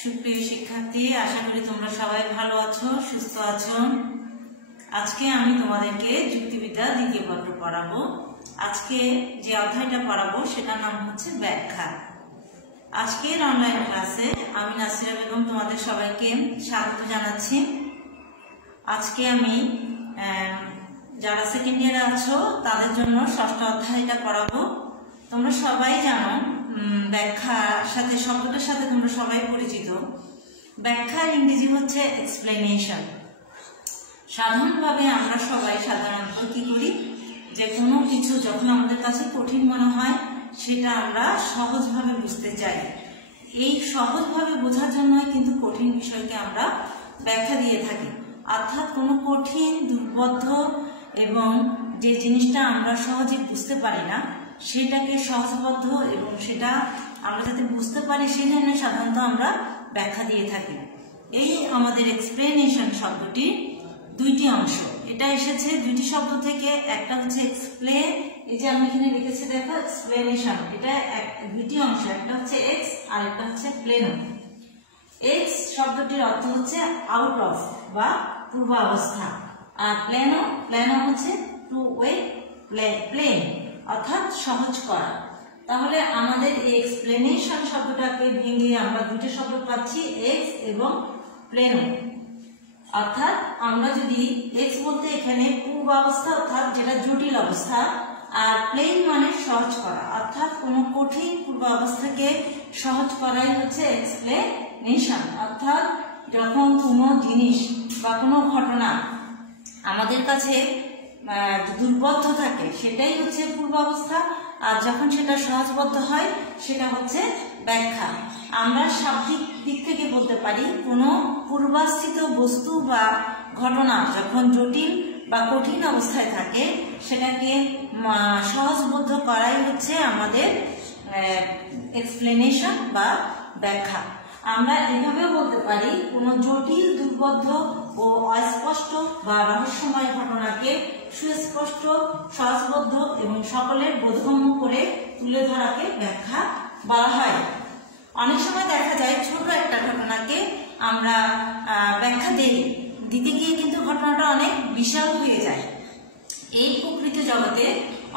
সুপ্রিয় শিক্ষার্থী, আশা করি তোমরা সবাই ভালো আছো, সুস্থ আছো। আজকে আমি তোমাদেরকে যুক্তিবিদ্যা দ্বিতীয় পত্র পড়াবো। আজকে যে অধ্যায়টা পড়াবো সেটার নাম হচ্ছে ব্যাখ্যা। আজকের অনলাইন ক্লাসে আমি নাসিরা বেগম তোমাদের সবাইকে স্বাগত জানাচ্ছি। আজকে আমি যারা সেকেন্ড ইয়ারে আছো তাদের জন্য ষষ্ঠ অধ্যায়টা পড়াবো। তোমরা সবাই জানো ব্যাখ্যার সাথে, শব্দটার সাথে তোমরা সবাই পরিচিত। ব্যাখ্যার ইংরেজি হচ্ছে এক্সপ্লেনেশন। সাধারণভাবে আমরা সবাই সাধারণত কি করি, যে কোনো কিছু যখন আমাদের কাছে কঠিন মনে হয় সেটা আমরা সহজভাবে বুঝতে চাই। এই সহজভাবে বোঝার জন্যই কিন্তু কঠিন বিষয়কে আমরা ব্যাখ্যা দিয়ে থাকি। অর্থাৎ কোনো কঠিন, দুর্বোধ্য এবং যে জিনিসটা আমরা সহজে বুঝতে পারি না সেটাকে সহজবদ্ধ এবং সেটা আমরা যাতে বুঝতে পারি সেই জন্য সাধারণত আমরা ব্যাখ্যা দিয়ে থাকি। এই আমাদের এক্সপ্লেনেশন শব্দটি দুইটি অংশ। এটা এসেছে দুইটি শব্দ থেকে। একটা হচ্ছে এক্সপ্লেন, এই যে আমি এখানে লিখেছি দেখো এক্সপ্লেনেশন, এটা দুইটি অংশ, একটা হচ্ছে এক্স আর একটা হচ্ছে প্লেনো। এক্স শব্দটির অর্থ হচ্ছে আউট অফ বা পূর্বাবস্থা, আর প্লেনো হচ্ছে টু ওয়ে প্লেন অর্থাৎ সহজ করা। তাহলে আমাদের এই এক্সপ্লেনেশন শব্দটাকে ভেঙে আমরা দুটো শব্দ পাচ্ছি, এক্স এবং প্লেনো। অর্থাৎ আমরা যদি এক্স বলতে এখানে পূর্বাবস্থা অর্থাৎ যেটা জটিল অবস্থা, আর প্লেন মানে সহজ করা, অর্থাৎ কোনো কঠিন পূর্বাবস্থাকে সহজ করাই হচ্ছে এক্সপ্লেনেশন। অর্থাৎ যখন কোনো জিনিস বা কোনো ঘটনা আমাদের কাছে দুর্বোধ্য থাকে সেটাই হচ্ছে পূর্বাবস্থা, আর যখন সেটা সহজবদ্ধ হয় সেটা হচ্ছে ব্যাখ্যা। আমরা শাব্দিক দিক থেকে বলতে পারি কোনো পূর্বাস্থিত বস্তু বা ঘটনা যখন জটিল বা কঠিন অবস্থায় থাকে সেটাকে সহজবদ্ধ করাই হচ্ছে আমাদের এক্সপ্লেনেশন বা ব্যাখ্যা। আমরা এভাবেও বলতে পারি কোনো জটিল, দুর্বোধ্য ও অস্পষ্ট বা রহস্যময় ঘটনাকে সুস্পষ্ট, সহজবদ্ধ এবং সকলের বোধগম্য করে তুলে ধরাকে ব্যাখ্যা বলা হয়। অনেক সময় দেখা যায় ছোট একটা ঘটনাকে আমরা ব্যাখ্যা দিতে গিয়ে কিন্তু ঘটনাটা অনেক বিশাল হয়ে যায়। এই প্রকৃত জগতে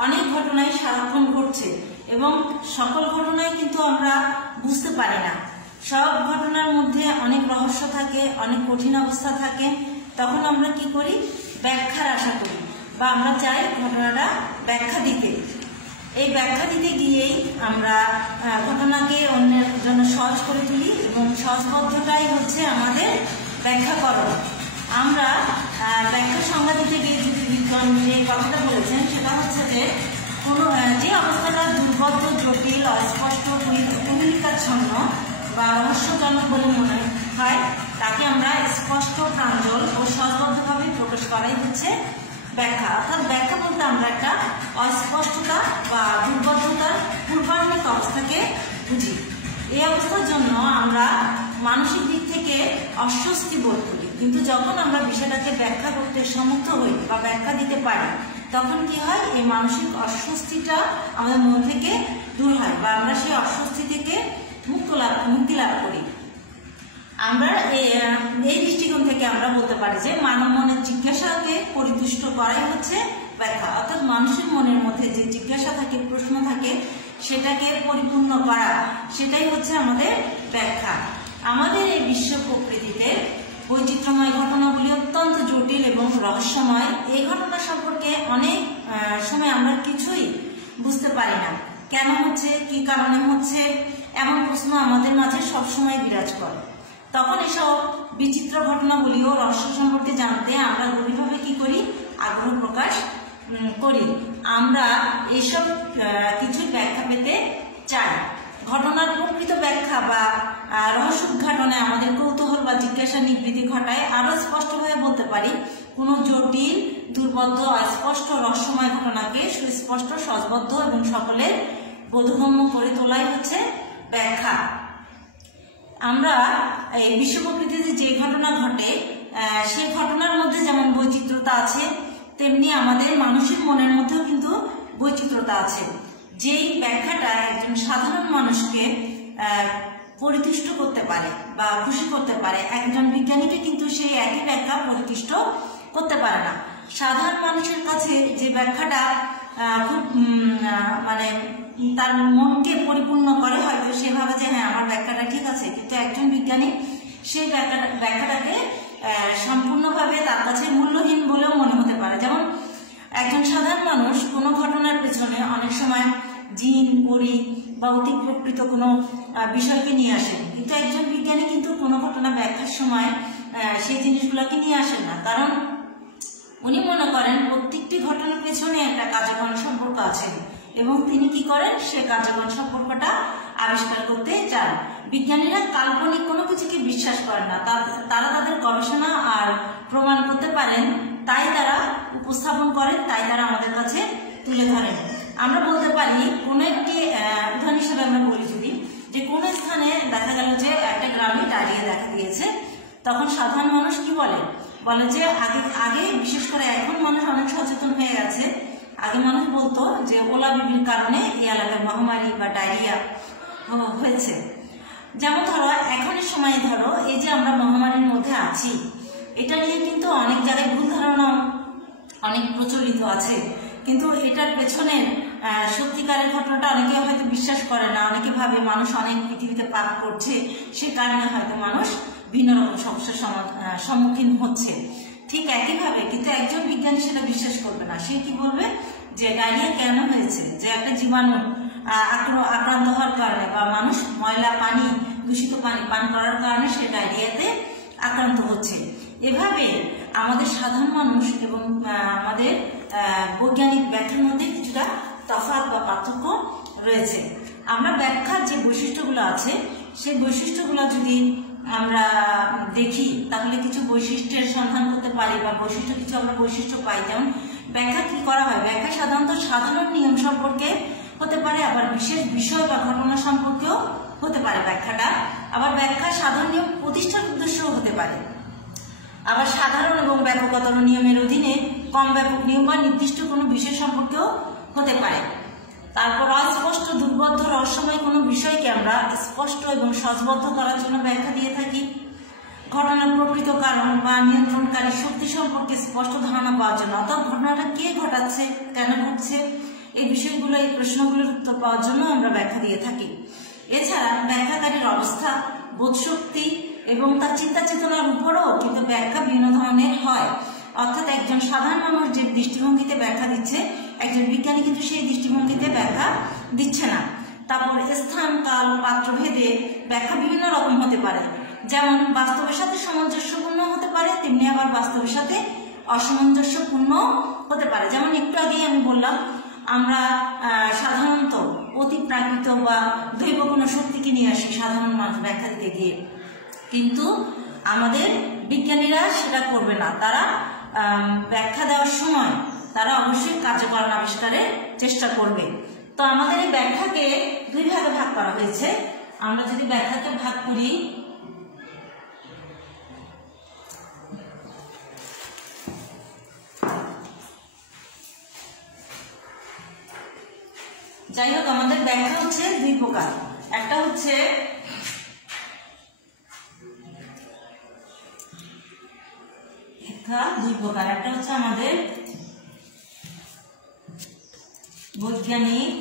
অনেক ঘটনাই সারাক্ষণ ঘটছে এবং সকল ঘটনাই কিন্তু আমরা বুঝতে পারি না। সব ঘটনার মধ্যে অনেক রহস্য থাকে, অনেক কঠিন অবস্থা থাকে। তখন আমরা কি করি, ব্যাখ্যার আশা করি বা আমরা চাই ঘটনাটা ব্যাখ্যা দিতে। এই ব্যাখ্যা দিতে গিয়েই আমরা ঘটনাকে অন্যের জন্য সহজ করে তুলি এবং সহজবদ্ধটাই হচ্ছে আমাদের ব্যাখ্যাকরণ। আমরা ব্যাখ্যার সংজ্ঞা দিতে গিয়ে যুক্তিবিজ্ঞান যে কথাটা বলেছেন সেটা হচ্ছে যে কোনো যে অবস্থাটা দুর্বোধ্য, জটিল, অস্পষ্ট, কুমিলিকাচ্ছন্ন বা রহস্যজনক বলে মনে হয় তাকে আমরা স্পষ্ট, প্রাঞ্জল ও সহজবদ্ধভাবে প্রকাশ করাই হচ্ছে ব্যাখ্যা। অর্থাৎ ব্যাখ্যা বলতে আমরা একটা অস্পষ্টতা বা দুর্বোধ্যতার পূর্বাঙ্গিক অবস্থাকে বুঝি। এই অবস্থার জন্য আমরা মানসিক দিক থেকে অস্বস্তি বোধ করি, কিন্তু যখন আমরা বিষয়টাকে ব্যাখ্যা করতে সমর্থ হই বা ব্যাখ্যা দিতে পারি তখন কি হয়, এই মানসিক অস্বস্তিটা আমাদের মন থেকে দূর হয় বা আমরা সেই অস্বস্তি থেকে মুক্তি লাভ করি। আমরা এই দৃষ্টিকোণ থেকে আমরা বলতে পারি যে মানব মনের জিজ্ঞাসাকে পরিতুষ্ট করাই হচ্ছে ব্যাখ্যা। অর্থাৎ মানুষের মনের মধ্যে যে জিজ্ঞাসা থাকে, প্রশ্ন থাকে, সেটাকে পরিপূর্ণ করা, সেটাই হচ্ছে আমাদের ব্যাখ্যা। আমাদের এই বিশ্ব প্রকৃতিতে বৈচিত্র্যময় ঘটনাগুলি অত্যন্ত জটিল এবং রহস্যময়। এই ঘটনা সম্পর্কে অনেক সময় আমরা কিছুই বুঝতে পারি না, কেন হচ্ছে, কি কারণে হচ্ছে, এমন প্রশ্ন আমাদের মাঝে সবসময় বিরাজ করে। তখন এসব বিচিত্র ঘটনাগুলি ও রহস্য সম্পর্কে জানতে আমরা গভীরভাবে কি করি, আগ্রহ প্রকাশ করি। আমরা এসব কিছু ব্যাখ্যা পেতে চাই। ঘটনার প্রকৃত ব্যাখ্যা বা রহস্য উদ্ঘাটনে আমাদের কৌতূহল বা জিজ্ঞাসা নিবৃত্তি ঘটায়। আরো স্পষ্টভাবে বলতে পারি, কোনো জটিল, দুর্বোধ্য, অস্পষ্ট, রহস্যময় ঘটনাকে সুস্পষ্ট, সহজবদ্ধ এবং সকলের বোধগম্য করে তোলাই হচ্ছে ব্যাখ্যা। আমরা এই বিশ্ব প্রকৃতিতে যে ঘটনা ঘটে সেই ঘটনার মধ্যে যেমন বৈচিত্র্যতা আছে, তেমনি আমাদের মানসিক মনের মধ্যেও কিন্তু বৈচিত্র্যতা আছে। যেই ব্যাখ্যাটা একজন সাধারণ মানুষকে পরিতুষ্ট করতে পারে বা খুশি করতে পারে, একজন বিজ্ঞানীকে কিন্তু সেই একই ব্যাখ্যা পরিতুষ্ট করতে পারে না। সাধারণ মানুষের কাছে যে ব্যাখ্যাটা খুব মানে তার মনকে পরিপূর্ণ করে, হয়তো সেভাবে যে হ্যাঁ আমার ব্যাখ্যাটা ঠিক আছে, কিন্তু একজন বিজ্ঞানী সেই ব্যাখ্যাটাকে সম্পূর্ণভাবে তার কাছে মূল্যহীন বলেও মনে হতে পারে। যেমন একজন সাধারণ মানুষ কোনো ঘটনার পেছনে অনেক সময় জিন, পরি বা অতি প্রকৃত কোনো বিষয়কে নিয়ে আসেন, কিন্তু একজন বিজ্ঞানী কিন্তু কোনো ঘটনা ব্যাখ্যার সময় সেই জিনিসগুলোকে নিয়ে আসেন না, কারণ উনি মনে করেন প্রত্যেকটি ঘটনার পেছনে একটা কার্যকারণ সম্পর্ক আছে এবং তিনি কি করেন, সে কার্যকারণ সম্পর্কটা আবিষ্কার করতে চান। বিজ্ঞানীরা কাল্পনিক কোনো কিছুকে বিশ্বাস করেন না, তারা তাদের গবেষণা আর প্রমাণ করতে পারেন, তাই তারা উপস্থাপন করেন, তাই তারা আমাদের কাছে তুলে ধরেন। আমরা বলতে পারি কোনো একটি উদাহরণ হিসেবে আমরা বলি যদি, যে কোনো স্থানে দেখা গেল যে একটা গ্রামে ডায়রিয়া দেখা দিয়েছে, তখন সাধারণ মানুষ কি বলে যে আগে বিশেষ করে এখন মানুষ অনেক সচেতন হয়ে গেছে, আগে মানুষ বলতো যে ওলা বিবির কারণে এই এলাকায় মহামারী বা ডায়রিয়া হয়েছে। যেমন ধরো এখনের সময় ধরো এই যে আমরা মহামারীর মধ্যে আছি, এটা নিয়ে কিন্তু অনেক জায়গায় ভুল ধারণা অনেক প্রচলিত আছে, কিন্তু এটার পেছনে সত্যিকারের ঘটনাটা অনেকে হয়তো বিশ্বাস করে না, অনেকে ভাবে মানুষ অনেক পৃথিবীতে পাপ করছে, সে কারণে হয়তো মানুষ ভিন্ন রকম সমস্যার সম্মুখীন হচ্ছে। ঠিক একইভাবে কিন্তু একজন বিজ্ঞানী সেটা বিশ্বাস করবে না, সে কি বলবে যে ডায়রিয়া কেন হয়েছে, যে একটা জীবাণু আক্রান্ত হওয়ার কারণে বা মানুষ ময়লা পানি, দূষিত পানি পান করার কারণে সে ডায়রিয়াতে আক্রান্ত হচ্ছে। এভাবে আমাদের সাধারণ মানুষ এবং আমাদের বৈজ্ঞানিক ব্যাখ্যার মধ্যে কিছুটা তফাৎ বা পার্থক্য রয়েছে। আমরা ব্যাখ্যার যে বৈশিষ্ট্যগুলো আছে সেই বৈশিষ্ট্যগুলো যদি আমরা দেখি তাহলে কিছু বৈশিষ্ট্যের সন্ধান করতে পারি বা কিছু আমরা বৈশিষ্ট্য পাই। যেমন ব্যাখ্যা কি করা হয়, ব্যাখ্যা সাধারণত সাধারণ নিয়ম সম্পর্কে হতে পারে, আবার বিশেষ বিষয় বা ঘটনা সম্পর্কেও হতে পারে ব্যাখ্যাটা, আবার ব্যাখ্যা সাধারণ নিয়ম প্রতিষ্ঠার উদ্দেশ্যও হতে পারে, আবার সাধারণ এবং ব্যাপকতর নিয়মের অধীনে কম ব্যাপক নিয়ম বা নির্দিষ্ট কোনো বিষয় সম্পর্কেও হতে পারে। তারপর অস্পষ্ট, দুর্বোধ্য, রহস্যময় কোনো বিষয়কে আমরা স্পষ্ট এবং সহজবদ্ধ করার জন্য ব্যাখ্যা দিয়ে থাকি। ঘটনার প্রকৃত কারণ বা নিয়ন্ত্রণকারী শক্তি সম্পর্কে স্পষ্ট ধারণা পাওয়ার জন্য, অর্থাৎ ঘটনাটা কে ঘটাচ্ছে, কেন ঘটছে, এই বিষয়গুলো, এই প্রশ্নগুলোর উত্তর পাওয়ার জন্য আমরা ব্যাখ্যা দিয়ে থাকি। এছাড়া ব্যাখ্যাকারীর অবস্থা, বোধশক্তি এবং তার চিন্তা চেতনার উপরও কিন্তু ব্যাখ্যা বিভিন্ন ধরনের হয়। অর্থাৎ একজন সাধারণ মানুষ যে দৃষ্টিভঙ্গিতে ব্যাখ্যা দিচ্ছে, একজন বিজ্ঞানী কিন্তু সেই দৃষ্টিভঙ্গিতে ব্যাখ্যা দিচ্ছে না। তারপর স্থান, কাল, পাত্র ভেদে ব্যাখ্যা বিভিন্ন রকম হতে পারে, যেমন বাস্তবের সাথে সামঞ্জস্যপূর্ণ হতে পারে, তেমনি আবার বাস্তবের সাথে অসামঞ্জস্যপূর্ণ হতে পারে। যেমন একটু আগেই আমি বললাম, আমরা সাধারণত অতিপ্রাকৃত বা দৈব কোনো শক্তিকে নিয়ে আসি সাধারণ মানুষ ব্যাখ্যা দিতে গিয়ে, কিন্তু আমাদের বিজ্ঞানীরা সেটা করবে না। তারা ব্যাখ্যা দেওয়ার সময় তারা অবশ্যই কার্যকারণ আবিষ্কারের চেষ্টা করবে। তো আমাদের এই ব্যাখ্যাকে দুই ভাগে ভাগ করা হয়েছে। আমরা যদি ব্যাখ্যাকে ভাগ করি, যাই হোক আমাদের ব্যাখ্যা হচ্ছে দুই প্রকার, একটা হচ্ছে একটা হচ্ছে আমাদের বৈজ্ঞানিক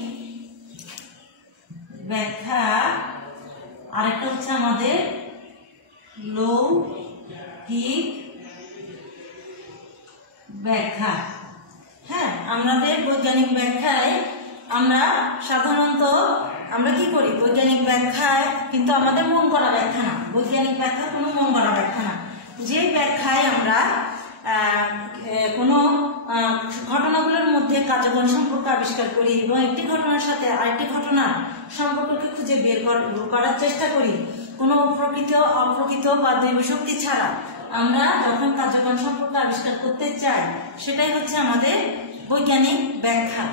ব্যাখ্যা, আরেকটা হচ্ছে আমাদের লৌকিক ব্যাখ্যা। হ্যাঁ, আমাদের বৈজ্ঞানিক ব্যাখ্যায় আমরা সাধারণত আমরা কি করি, বৈজ্ঞানিক ব্যাখ্যায় কিন্তু আমাদের মন করা ব্যাখ্যা না, বৈজ্ঞানিক ব্যাখ্যা কোনো মন করা ব্যাখ্যা না। যে ব্যাখ্যায় আমরা কোনো ঘটনাগুলোর মধ্যে কার্যকারণ সম্পর্ক আবিষ্কার করি এবং একটি ঘটনার সাথে আরেকটি ঘটনার সম্পর্ককে খুঁজে বের করার চেষ্টা করি, কোনো অপ্রকৃত বা দৈব শক্তি ছাড়া আমরা যখন কার্যকারণ সম্পর্ক আবিষ্কার করতে চাই, সেটাই হচ্ছে আমাদের বৈজ্ঞানিক ব্যাখ্যা।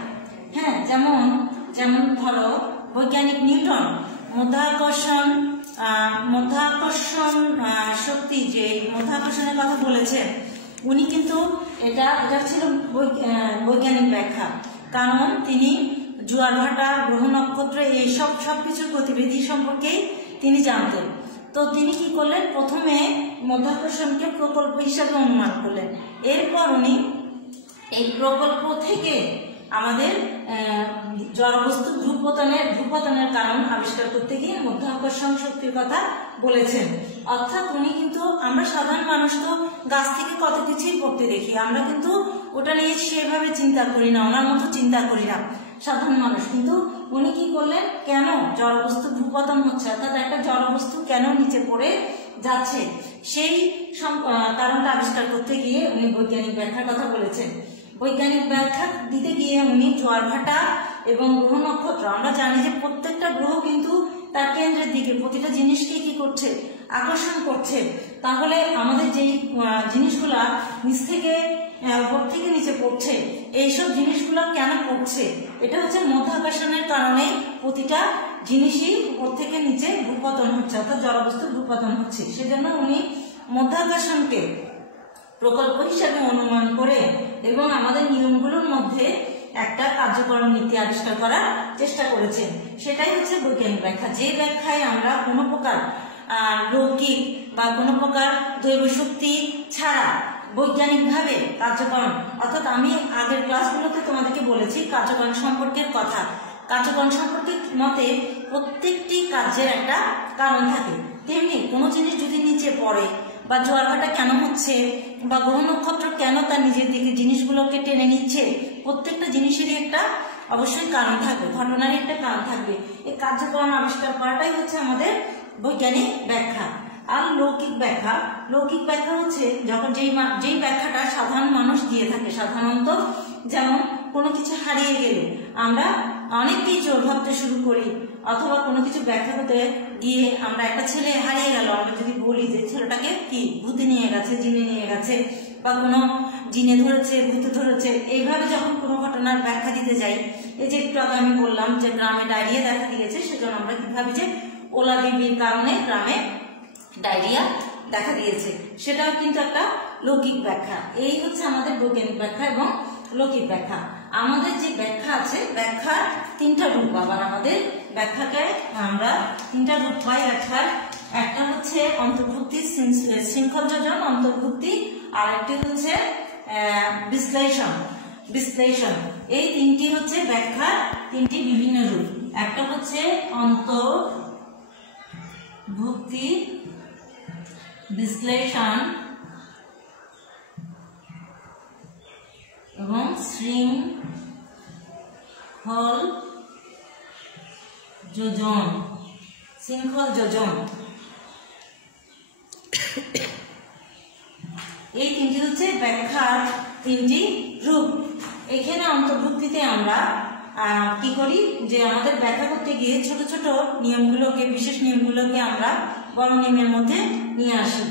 হ্যাঁ, যেমন ধরো বৈজ্ঞানিক নিউটন মধ্যাকর্ষণ শক্তি, যে মধ্যাকর্ষণের কথা বলেছেন উনি, কিন্তু এটা ছিল বৈজ্ঞানিক ব্যাখ্যা, কারণ তিনি জোয়ার ভাটা, গ্রহ নক্ষত্র, এই সবকিছুর গতিবিধি সম্পর্কেই তিনি জানতেন। তো তিনি কি করলেন, প্রথমে মাধ্যাকর্ষণকে প্রকল্প হিসাবে অনুমান করলেন। এরপর উনি এই প্রকল্প থেকে আমাদের জড়বস্তু ধ্রুপতনের কারণ আবিষ্কার করতে গিয়ে মাধ্যাকর্ষণ শক্তির কথা বলেছেন। অর্থাৎ উনি কিন্তু, আমরা সাধারণ মানুষ তো গাছ থেকে কত কিছুই পড়তে দেখি, আমরা কিন্তু ওটা নিয়ে সেভাবে চিন্তা করি না, ওনার মতো চিন্তা করি না সাধারণ মানুষ। কিন্তু উনি কি করলেন, কেন জড়বস্তু ধ্রুপতন হচ্ছে, অর্থাৎ একটা জড়বস্তু কেন নিচে পড়ে যাচ্ছে, সেই কারণটা আবিষ্কার করতে গিয়ে উনি বৈজ্ঞানিক ব্যাখ্যার কথা বলেছেন। বৈজ্ঞানিক ব্যাখ্যা দিতে গিয়ে উনি জোয়ার ভাটা এবং গ্রহ নক্ষত্র, আমরা জানি যে প্রত্যেকটা গ্রহ কিন্তু তার কেন্দ্রের দিকে প্রতিটা জিনিসকে কি করছে, আকর্ষণ করছে। তাহলে আমাদের যেই জিনিসগুলা নিচ থেকে উপর থেকে নিচে পড়ছে, এইসব জিনিসগুলো কেন পড়ছে, এটা হচ্ছে মাধ্যাকর্ষণের কারণে প্রতিটা জিনিসই উপর থেকে নিচে ভূপতন হচ্ছে, অর্থাৎ জড়বস্তু ভূপতন হচ্ছে। সেজন্য উনি মাধ্যাকর্ষণকে প্রকল্প হিসাবে অনুমান করে এবং আমাদের নিয়মগুলোর মধ্যে একটা কার্যকরণ নীতি আবিষ্কার করার চেষ্টা করেছেন। সেটাই হচ্ছে বৈজ্ঞানিক ব্যাখ্যা, যে ব্যাখ্যায় আমরা কোনো প্রকার লৌকিক বা কোনো প্রকার দৈব শক্তি ছাড়া বৈজ্ঞানিকভাবে কার্যকরণ, অর্থাৎ আমি আগের ক্লাসগুলোতে তোমাদেরকে বলেছি কার্যকরণ সম্পর্কের কথা। কার্যকরণ সম্পর্কের মতে প্রত্যেকটি কার্যের একটা কারণ থাকে, তেমনি কোনো জিনিস যদি নিচে পড়ে বা জোয়ার ভাটা কেন হচ্ছে বা গ্রহ নক্ষত্র কেন তার নিজের দিকে জিনিসগুলোকে টেনে নিচ্ছে, প্রত্যেকটা জিনিসেরই একটা অবশ্যই কারণ থাকবে, ঘটনারই একটা কারণ থাকবে। এই কার্যকরণ আবিষ্কার করাটাই হচ্ছে আমাদের বৈজ্ঞানিক ব্যাখ্যা। আর লৌকিক ব্যাখ্যা হচ্ছে যখন যেই ব্যাখ্যাটা সাধারণ মানুষ দিয়ে থাকে সাধারণত, যেমন কোনো কিছু হারিয়ে গেলে আমরা অনেককেই চোর ভাবতে শুরু করি, অথবা কোনো কিছু ব্যাখ্যা করতে গিয়ে আমরা একটা ছেলে হারিয়ে গেল, আমরা যদি বলি যে ছেলেটাকে কি ভূতে নিয়ে গেছে, জিনে নিয়ে গেছে, বা কোনো জিনে ধরেছে, ভূতে ধরেছে, এইভাবে যখন কোনো ঘটনার ব্যাখ্যা দিতে যাই, এই যে একটু আগে আমি বললাম যে গ্রামে ডায়রিয়া দেখা দিয়েছে, সেজন্য আমরা কি ভাবি যে ওলা বিবির কারণে গ্রামে ডায়রিয়া দেখা দিয়েছে, সেটাও কিন্তু একটা লৌকিক ব্যাখ্যা। এই হচ্ছে আমাদের বৈজ্ঞানিক ব্যাখ্যা এবং লৌকিক ব্যাখ্যা। আমাদের যে ব্যাখ্যা আছে, ব্যাখ্যার তিনটা রূপ, আবার আমাদের ব্যাখ্যাকে আমরা তিনটা রূপ পাই ব্যাখ্যার। একটা হচ্ছে অন্তর্ভুক্তি, শৃঙ্খল যোজন, অন্তর্ভুক্তি, আর একটি হচ্ছে বিশ্লেষণ। এই তিনটি হচ্ছে ব্যাখ্যার তিনটি বিভিন্ন রূপ। একটা হচ্ছে অন্তর্ভুক্তি, বিশ্লেষণ এবং শৃঙ্খল যোজন। এই তিনটি হচ্ছে ব্যাখ্যার তিনটি রূপ। এখানে অন্তর্ভুক্তিতে আমরা কি করি, যে আমাদের ব্যাখ্যা করতে গিয়ে ছোট ছোট নিয়মগুলোকে, বিশেষ নিয়মগুলোকে আমরা বড় নিয়মের মধ্যে নিয়ে আসি।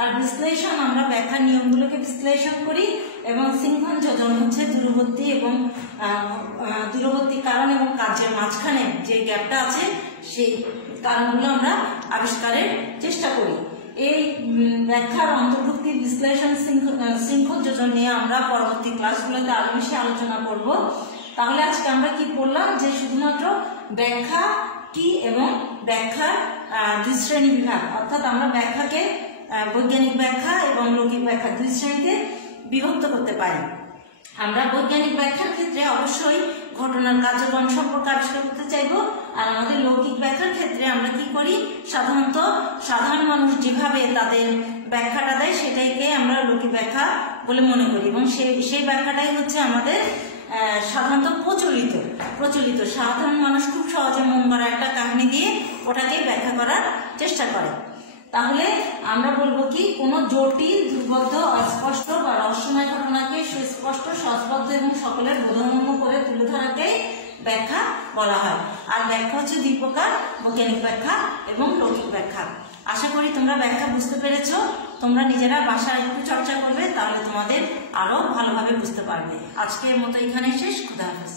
আর বিশ্লেষণ, আমরা ব্যাখ্যার নিয়মগুলোকে বিশ্লেষণ করি, এবং শৃঙ্খল যোজন হচ্ছে দূরবর্তী কারণ এবং কার্যের মাঝখানে যে গ্যাপটা আছে, সেই কারণগুলো আমরা আবিষ্কারের চেষ্টা করি। এই ব্যাখ্যার অন্তর্ভুক্তি, বিশ্লেষণ, শৃঙ্খল যোজন নিয়ে আমরা পরবর্তী ক্লাসগুলোতে আরো বেশি আলোচনা করব। তাহলে আজকে আমরা কি বললাম, যে শুধুমাত্র ব্যাখ্যা কি এবং ব্যাখ্যার দুই শ্রেণী বিভাগ, অর্থাৎ আমরা ব্যাখ্যাকে বৈজ্ঞানিক ব্যাখ্যা এবং লৌকিক ব্যাখ্যা দুই শ্রেণীতে বিভক্ত করতে পারি। আমরা বৈজ্ঞানিক ব্যাখ্যার ক্ষেত্রে অবশ্যই ঘটনার কার্যক্রম সম্পর্কে আবিষ্কার করতে চাইব, আর আমাদের লৌকিক ব্যাখ্যার ক্ষেত্রে আমরা কি করি, সাধারণত সাধারণ মানুষ যেভাবে তাদের ব্যাখ্যাটা দেয় সেটাইকে আমরা লৌকিক ব্যাখ্যা বলে মনে করি, এবং সেই ব্যাখ্যাটাই হচ্ছে আমাদের সাধারণত প্রচলিত। সাধারণ মানুষ খুব সহজে মন করা একটা কাহিনী দিয়ে ওটাকে ব্যাখ্যা করার চেষ্টা করে। তাহলে আমরা বলবো কি, কোনো জটিল, দুর্বোধ্য, অস্পষ্ট বা রহস্যময় ঘটনাকে সুস্পষ্ট, সহজবোধ্য এবং সকলের বোধগম্য করে তুলে ধরাকে ব্যাখ্যা বলা হয়। আর ব্যাখ্যা হচ্ছে দুই প্রকার, বৈজ্ঞানিক ব্যাখ্যা এবং লৌকিক ব্যাখ্যা। আশা করি তোমরা ব্যাখ্যা বুঝতে পেরেছো। তোমরা নিজেরা বাসায় একটু চর্চা করবে, তাহলে তোমাদের আরো ভালোভাবে বুঝতে পারবে। আজকের মতো এখানে শেষ। খুদা হাফেজ।